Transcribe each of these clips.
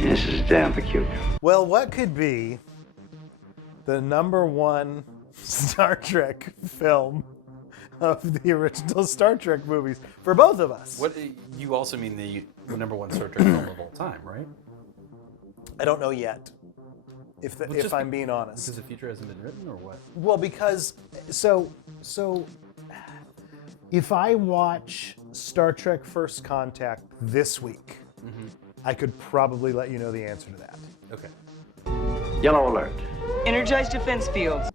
This is damn peculiar. Well, what could be the #1 Star Trek film of the original Star Trek movies for both of us? What you also mean the #1 Star Trek film of all time, right? I don't know yet. If I'm being honest. Because the future hasn't been written, or what? Well, because so if I watch Star Trek First Contact this week, I could probably let you know the answer to that. Okay. Yellow alert. Energize defense fields.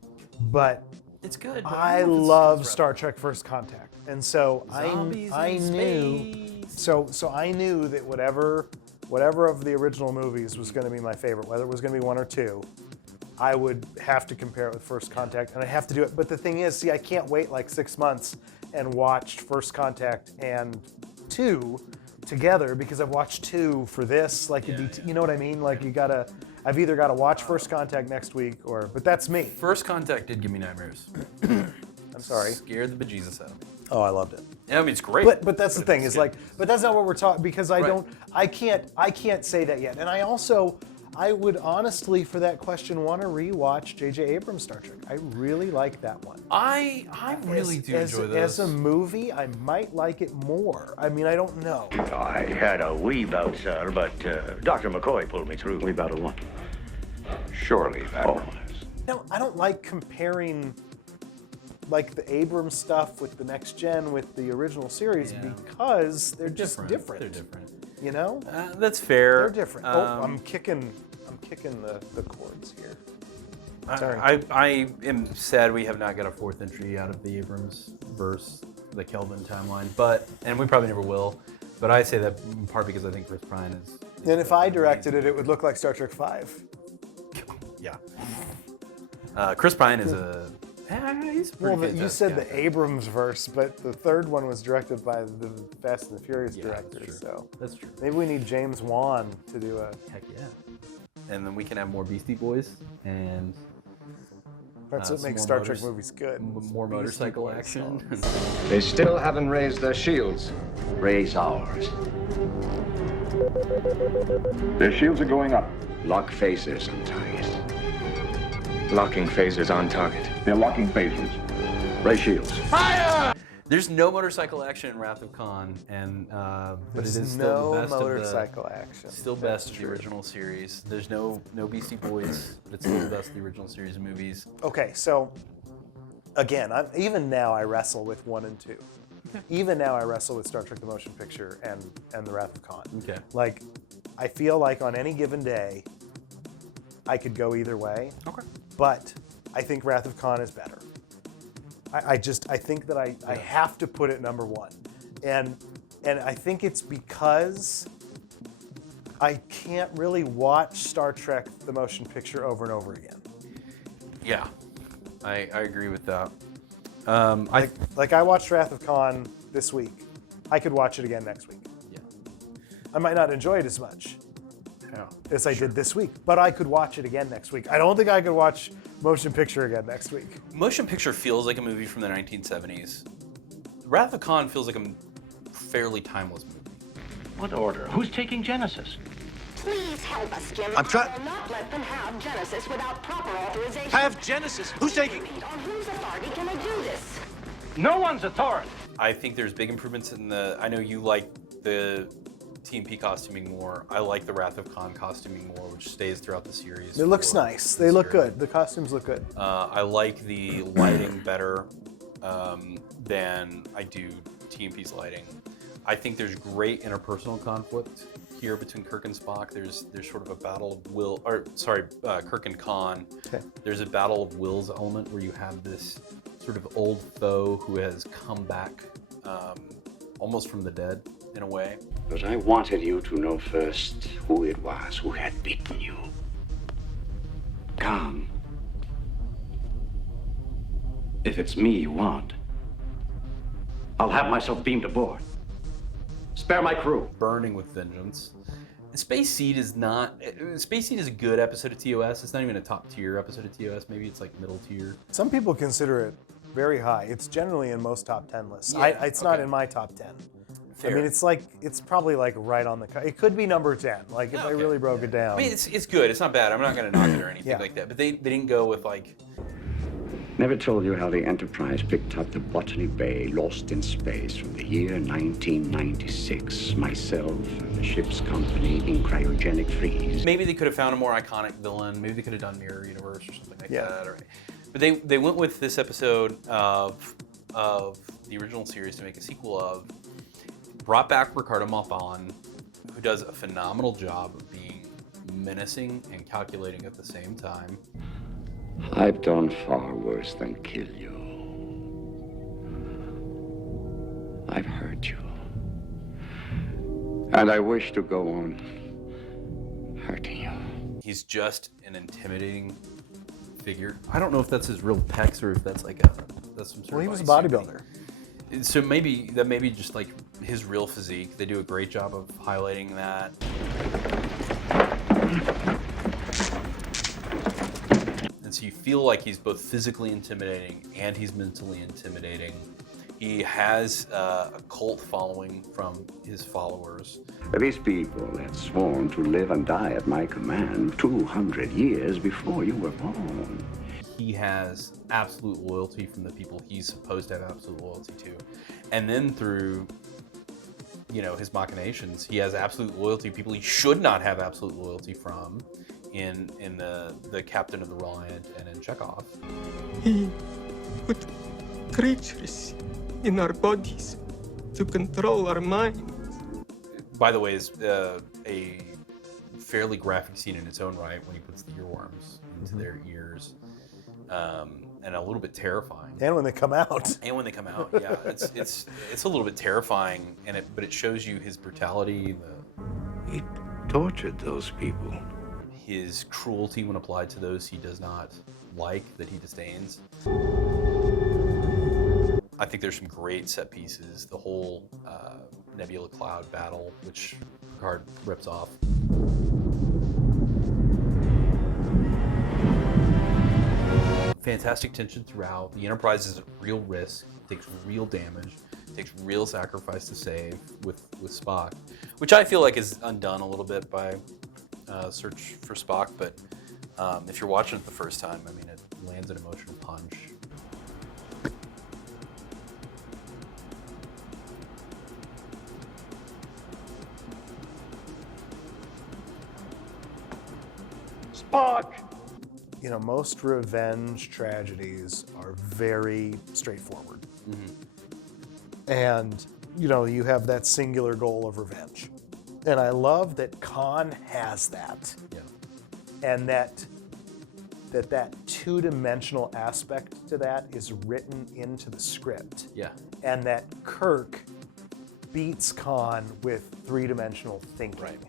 But It's good. But I love Star Trek First Contact, and so Zombies I in knew. space. So I knew that whatever of the original movies was going to be my favorite, whether it was going to be 1 or 2, I would have to compare it with First Contact, and I have to do it. But the thing is, see, I can't wait like 6 months and watch First Contact and 2 together because I've watched 2 for this. Like, you know what I mean? Like, I've either got to watch First Contact next week but that's me. First Contact did give me nightmares. I'm sorry. Scared the bejesus out of me. Oh, I loved it. Yeah, I mean, it's great. But that's the thing is like, but that's not what we're talking, because I can't say that yet. And I would honestly, for that question, want to rewatch J.J. Abrams' Star Trek. I really like that one. I really do enjoy As those. a movie, I might like it more. I mean, I don't know. I had a wee bout, sir, but Dr. McCoy pulled me through. Wee bout of what? Surely that was. I don't like comparing like the Abrams stuff with the next gen with the original series because they're just different. They're different. You know? That's fair. They're different. I'm kicking the chords here. Sorry. I am sad we have not got a 4th entry out of the Abrams verse, the Kelvin timeline, and we probably never will. But I say that in part because I think Chris Pine is. And if I directed it, it would look like Star Trek V. Yeah. Chris Pine is he's a pretty you said fantastic the Abrams verse, but the 3rd one was directed by the Fast and the Furious That's director. true. So That's true. maybe we need James Wan to do a. Heck yeah. And then we can have more Beastie Boys and That's what some makes more Star motors- Trek movies good. more motorcycle action. They still haven't raised their shields. Raise ours. Their shields are going up. Lock phasers on target. Locking phasers on target. They're locking phasers. Raise shields. There's no motorcycle action in Wrath of Khan, and but There's it is still the no best motorcycle action. Still best of the original series. There's no Beastie Boys, but it's still the best of the original series of movies. Okay, so again, even now I wrestle with 1 and 2. Even now I wrestle with Star Trek: The Motion Picture and The Wrath of Khan. Okay. Like, I feel like on any given day, I could go either way. Okay. But I think Wrath of Khan is better. I think that I have to put it #1. And I think it's because I can't really watch Star Trek: The Motion Picture over and over again. Yeah, I agree with that. Like I watched Wrath of Khan this week. I could watch it again next week. Yeah. I might not enjoy it as much as I did this week, but I could watch it again next week. I don't think I could watch Motion Picture again next week. Motion Picture feels like a movie from the 1970s. Wrath of Khan feels like a fairly timeless movie. What order? Who's taking Genesis? Please help us, Jim. I'm trying- I will not let them have Genesis without proper authorization. Have Genesis? Who's taking? On whose authority can I do this? No one's authority. I think there's big improvements in I know you like the TMP costuming more. I like the Wrath of Khan costuming more, which stays throughout the series. It looks nice. They look good. The costumes look good. I like the lighting better than I do TMP's lighting. I think there's great interpersonal conflict here between Kirk and Spock. There's sort of a battle of Kirk and Khan. Okay. There's a battle of wills element where you have this sort of old foe who has come back almost from the dead in a way. But I wanted you to know first who it was who had beaten you. Come. If it's me you want, I'll have myself beamed aboard. Spare my crew. Burning with vengeance. And Space Seed is not. Space Seed is a good episode of TOS. It's not even a top tier episode of TOS. Maybe it's like middle tier. Some people consider it very high. It's generally in most top 10 lists. Yeah, It's not okay. in my top 10. I mean, it's probably like right on the. It could be number 10. Like if I really broke it down. I mean, it's good. It's not bad. I'm not going to knock it or anything like that. But they didn't go with like. Never told you how the Enterprise picked up the Botany Bay lost in space from the year 1996. Myself and the ship's company in cryogenic freeze. Maybe they could have found a more iconic villain. Maybe they could have done Mirror Universe or something like that. Or, but they went with this episode of the original series to make a sequel of. Brought back Ricardo Montalban, who does a phenomenal job of being menacing and calculating at the same time. I've done far worse than kill you. I've hurt you. And I wish to go on hurting you. He's just an intimidating figure. I don't know if that's his real pecs or if that's like that's some sort Well, he of was a bodysuit bodybuilder. thing. So maybe just like his real physique. They do a great job of highlighting that. And so you feel like he's both physically intimidating and he's mentally intimidating. He has a cult following from his followers. These people had sworn to live and die at my command 200 years before you were born. He has absolute loyalty from the people he's supposed to have absolute loyalty to. And then through, his machinations, he has absolute loyalty to people he should not have absolute loyalty from in the Captain of the Reliant and in Chekhov. He put creatures in our bodies to control our minds. By the way, is a fairly graphic scene in its own right when he puts the earworms into their ears. And a little bit terrifying. And when they come out. Yeah, it's a little bit terrifying, but it shows you his brutality, He tortured those people. his cruelty when applied to those he does not like, that he disdains. I think there's some great set pieces. The whole Nebula Cloud battle, which Picard rips off. Fantastic tension throughout. The Enterprise is at real risk, takes real damage, takes real sacrifice to save with Spock, which I feel like is undone a little bit by Search for Spock. But if you're watching it the first time, I mean, it lands an emotional punch. Spock! Most revenge tragedies are very straightforward. And, you have that singular goal of revenge. And I love that Khan has that. Yeah. And that two-dimensional aspect to that is written into the script. Yeah. And that Kirk beats Khan with three-dimensional thinking. Right.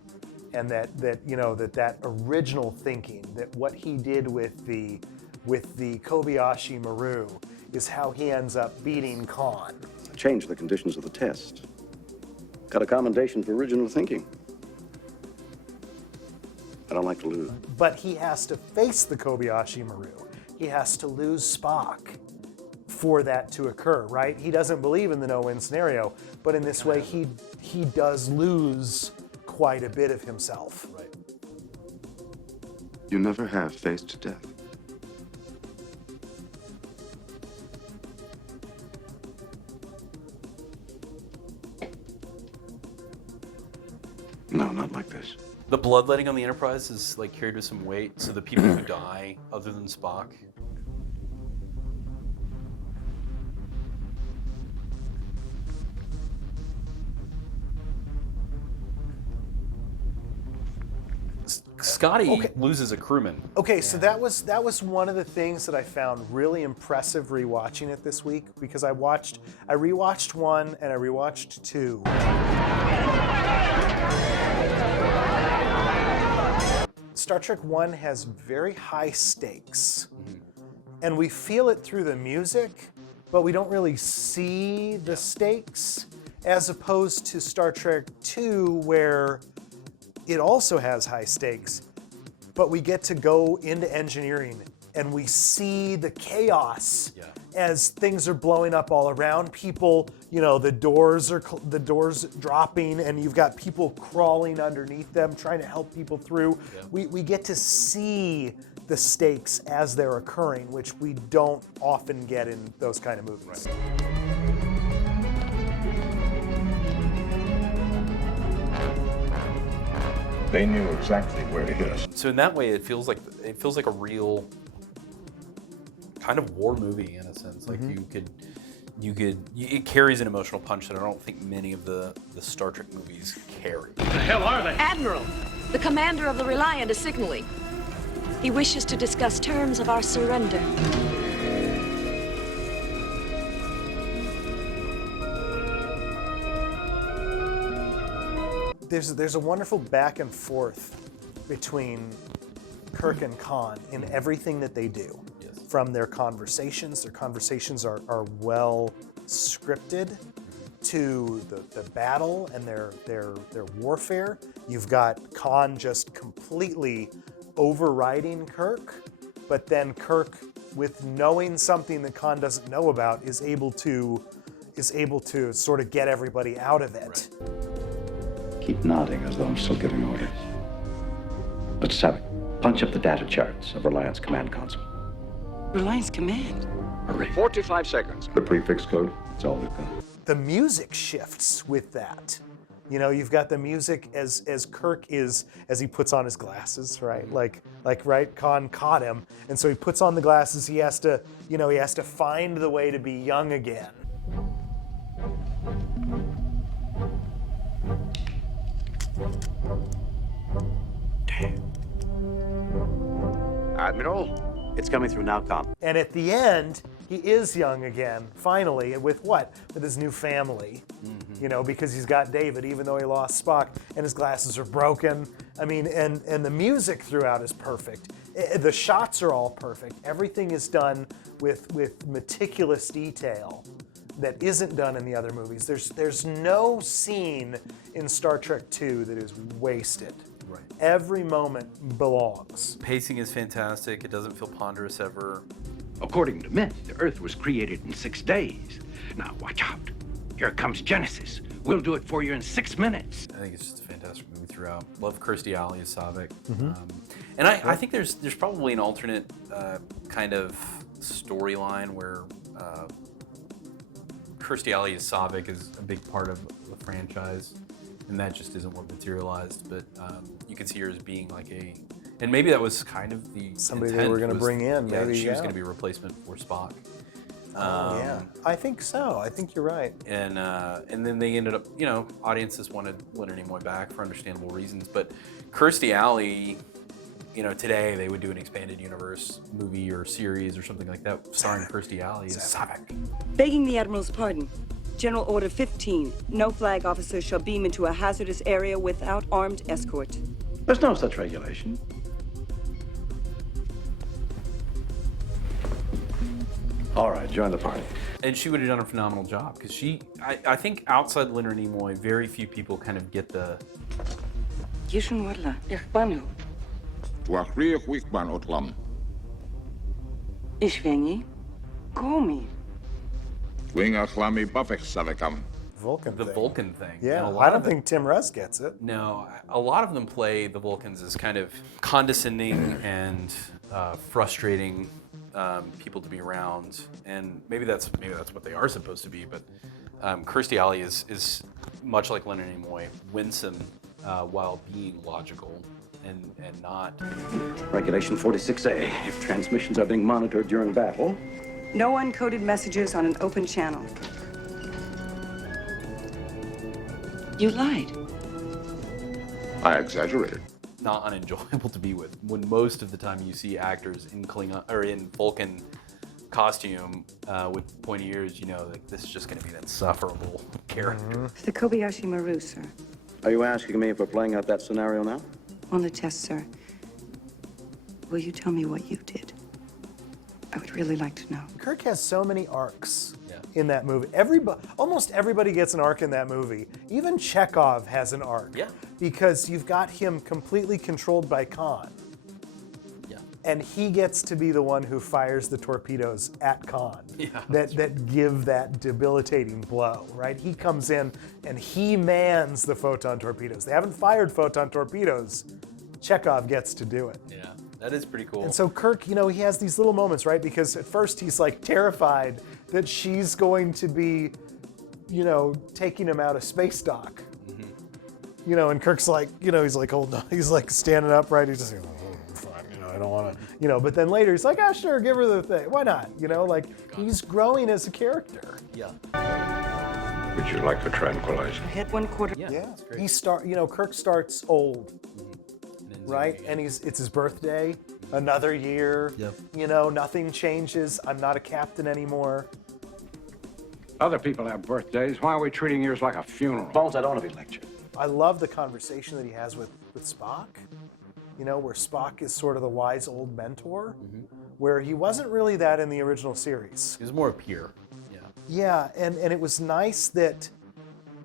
And that original thinking, that what he did with the Kobayashi Maru is how he ends up beating Khan. Change the conditions of the test. Got a commendation for original thinking. I don't like to lose. But he has to face the Kobayashi Maru. He has to lose Spock for that to occur, right? He doesn't believe in the no-win scenario, but in this way, he does lose quite a bit of himself. Right. You never have faced death. No, not like this. The bloodletting on the Enterprise is like carried with some weight, so the people who die, other than Spock, Scotty loses a crewman. Okay, so that was one of the things that I found really impressive rewatching it this week, because I rewatched 1 and I rewatched 2. Star Trek 1 has very high stakes, and we feel it through the music, but we don't really see the stakes, as opposed to Star Trek 2, where it also has high stakes, but we get to go into engineering and we see the chaos as things are blowing up all around, people, the doors dropping, and you've got people crawling underneath them, trying to help people through. Yeah. We get to see the stakes as they're occurring, which we don't often get in those kind of movies. Right. They knew exactly where to hit us. So in that way, it feels like a real kind of war movie in a sense. Like it carries an emotional punch that I don't think many of the Star Trek movies carry. What the hell are they? Admiral, the commander of the Reliant is signaling. He wishes to discuss terms of our surrender. There's a wonderful back and forth between Kirk and Khan in everything that they do. Yes. From their conversations are well scripted, to the battle and their warfare. You've got Khan just completely overriding Kirk, but then Kirk, with knowing something that Khan doesn't know about, is able to sort of get everybody out of it. Right. Keep nodding as though I'm still giving orders. But Savick, punch up the data charts of Reliance Command Console. Reliance Command? Hurry. 45 seconds. The prefix code, that's all we've got. The music shifts with that. You've got the music as Kirk as he puts on his glasses, right? Like right, Khan caught him, and so he puts on the glasses. He has to find the way to be young again. Admiral, it's coming through now, Khan. And at the end, he is young again, finally, with what? With his new family. Because he's got David, even though he lost Spock, and his glasses are broken. I mean, and the music throughout is perfect. The shots are all perfect. Everything is done with meticulous detail that isn't done in the other movies. There's no scene in Star Trek II that is wasted. Right. Every moment belongs. Pacing is fantastic. It doesn't feel ponderous ever. According to myth, the Earth was created in 6 days. Now watch out. Here comes Genesis. We'll do it for you in 6 minutes. I think it's just a fantastic movie throughout. Love Kirstie Alley as Savick. And I think there's probably an alternate kind of storyline where Kirstie Alley as Savick is a big part of the franchise, and that just isn't what materialized. But you could see her as being like and maybe that was kind of the somebody intent they were going to bring in. Yeah, maybe she was going to be a replacement for Spock. Yeah, I think so. I think you're right. And then they ended up, audiences wanted Leonard Nimoy back for understandable reasons. But Kirstie Alley, today they would do an expanded universe movie or series or something like that starring Kirstie Alley as Savick. Begging the Admiral's pardon. General Order 15. No flag officer shall beam into a hazardous area without armed escort. There's no such regulation. All right, join the party. And she would have done a phenomenal job because I think outside Leonard Nimoy, very few people kind of get the. Yishun wala, ikhbanu. Tuahriya huikban otlam. Ishvengi, komi. Winga chlami buffek savekam. Vulcan The thing. Vulcan thing. Yeah, And a lot I don't of it- think Tim Russ gets it. No, a lot of them play the Vulcans as kind of condescending and frustrating people to be around, and maybe that's what they are supposed to be. But Kirstie Alley is much like Leonard Nimoy, winsome while being logical and not. Regulation 46A. If transmissions are being monitored during battle. No uncoded messages on an open channel. You lied. I exaggerated. Not unenjoyable to be with. When most of the time you see actors in Klingon or in Vulcan costume with pointy ears, like this is just going to be an insufferable character. The Kobayashi Maru, sir. Are you asking me if we're playing out that scenario now? On the test, sir. Will you tell me what you did? I would really like to know. Kirk has so many arcs Yeah. in that movie. Almost everybody gets an arc in that movie. Even Chekhov has an arc. Yeah. Because you've got him completely controlled by Khan. Yeah. and he gets to be the one who fires the torpedoes at Khan that give that debilitating blow, right? He comes in and he mans the photon torpedoes. They haven't fired photon torpedoes. Chekhov gets to do it. Yeah, that is pretty cool. And so Kirk, he has these little moments, right? Because at first he's like terrified that she's going to be, taking him out of space dock. And Kirk's like, he's like holding on, he's like standing up, right? He's just like, fine, I don't want to, but then later he's like, sure, give her the thing. Why not? He's growing as a character. Yeah. Would you like a tranquilizer? Hit 1/4. Yeah. Kirk starts old, right? And it's his birthday, another year. Yep. Nothing changes. I'm not a captain anymore. Other people have birthdays. Why are we treating yours like a funeral? Bones, I don't want to be lectured. I love the conversation that he has with Spock, where Spock is sort of the wise old mentor, where he wasn't really that in the original series. He was more a peer. Yeah. Yeah, and it was nice that,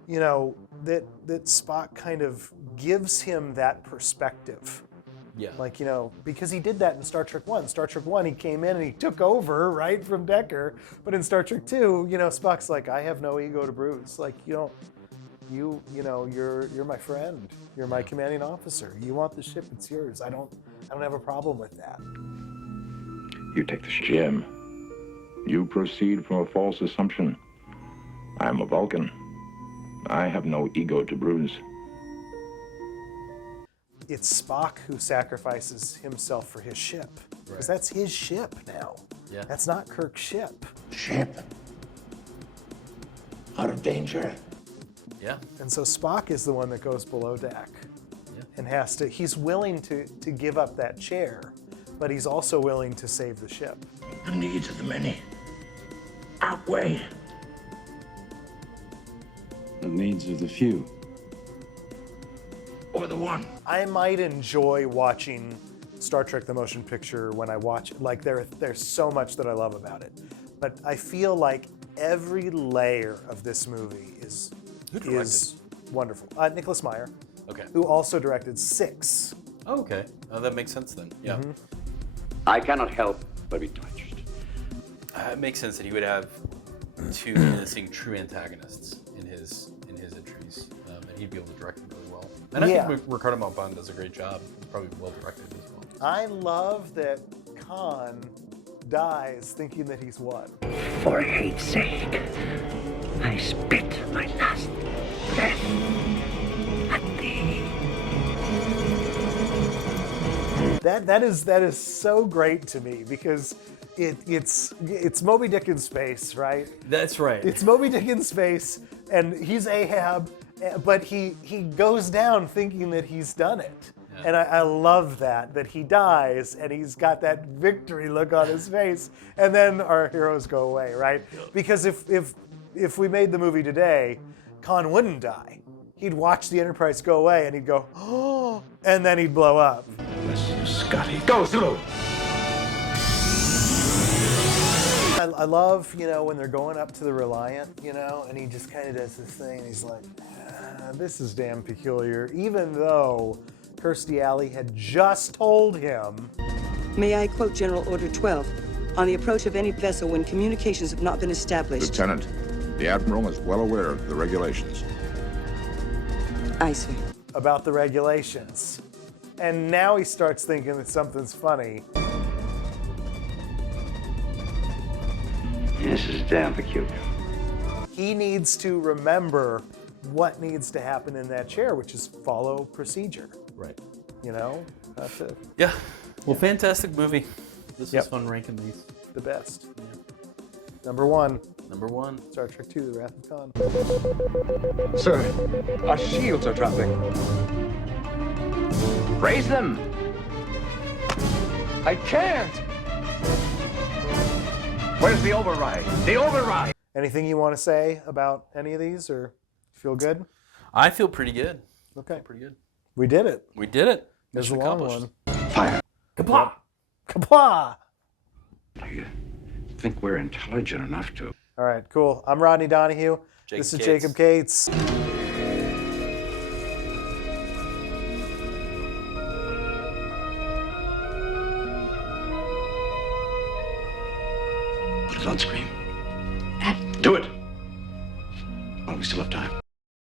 that Spock kind of gives him that perspective. Yeah. Because he did that in Star Trek 1. Star Trek 1, he came in and he took over, right, from Decker. But in Star Trek 2, Spock's like, I have no ego to bruise. You're my friend. You're my commanding officer. You want the ship, it's yours. I don't have a problem with that. You take the ship. Jim, you proceed from a false assumption. I'm a Vulcan. I have no ego to bruise. It's Spock who sacrifices himself for his ship. Because that's his ship now. Yeah. That's not Kirk's ship. Ship. Out of danger. Yeah. And so Spock is the one that goes below deck and he's willing to give up that chair, but he's also willing to save the ship. The needs of the many outweigh The needs of the few. or the one. I might enjoy watching Star Trek the Motion Picture when I watch it. Like there's so much that I love about it. But I feel like every layer of this movie is wonderful. Nicholas Meyer, who also directed 6. Oh, okay. Oh, that makes sense then. Yeah. I cannot help but be touched. It makes sense that he would have two menacing true antagonists in his entries, and he'd be able to direct them really well. And I think Ricardo Montalban does a great job. He's probably well directed as well. I love that Khan dies thinking that he's won. For hate's sake, I spit my last breath at thee. That is so great to me because it's Moby Dick in space, right? That's right. It's Moby Dick in space, and he's Ahab, but he goes down thinking that he's done it. Yeah. And I love that he dies and he's got that victory look on his face, and then our heroes go away, right? Because if we made the movie today, Khan wouldn't die. He'd watch the Enterprise go away and he'd go, oh, and then he'd blow up. Bless you, Scotty. Go, Zulu! I love, when they're going up to the Reliant, and he just kind of does this thing, and he's like, this is damn peculiar, even though Kirstie Alley had just told him. May I quote General Order 12? On the approach of any vessel when communications have not been established. Lieutenant, the Admiral is well aware of the regulations. Aye, sir. About the regulations. And now he starts thinking that something's funny. This is damn peculiar. He needs to remember what needs to happen in that chair, which is follow procedure. Right. That's it. Yeah. Well, fantastic movie. This is fun ranking these. The best. Yeah. Number 1. Number 1. Star Trek II, The Wrath of Khan. Sir, our shields are dropping. Raise them! I can't! Where's the override? The override! Anything you want to say about any of these, or feel good? I feel pretty good. Okay. Pretty good. We did it. We did it. It was a Mission long accomplished. one. Fire. Kapla! Kapla! Do you think we're intelligent enough to? All right, cool. I'm Rodney Donahue. This is Jacob Cates. Flood screen.